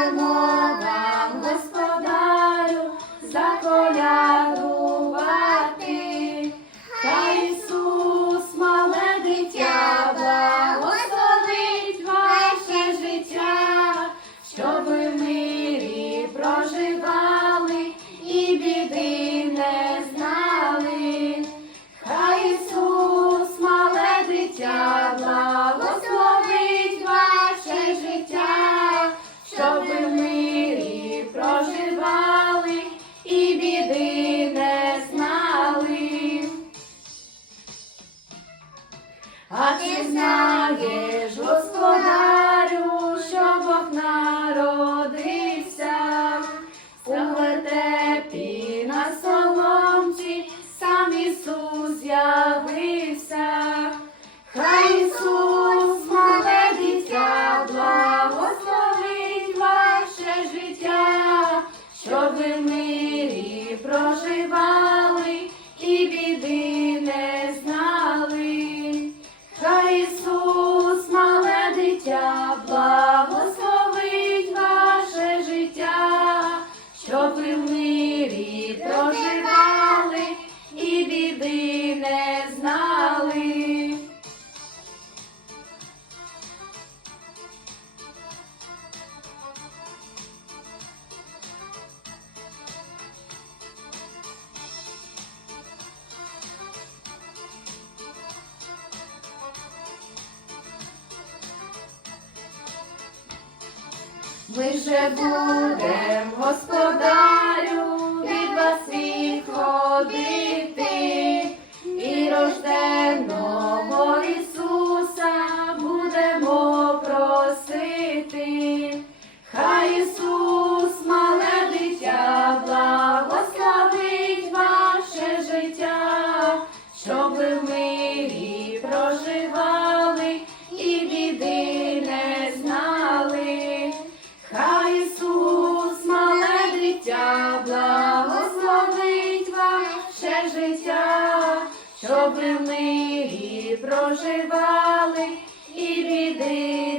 Йдемо знаєш, господарю, що Бог народився, у вертепі на соломці сам Ісус з'явився, хай Ісус мале дитя, благословить ваше життя, щоб ви в мирі проживали. Ми же будем, господарю. Щоб ми і проживали і біди.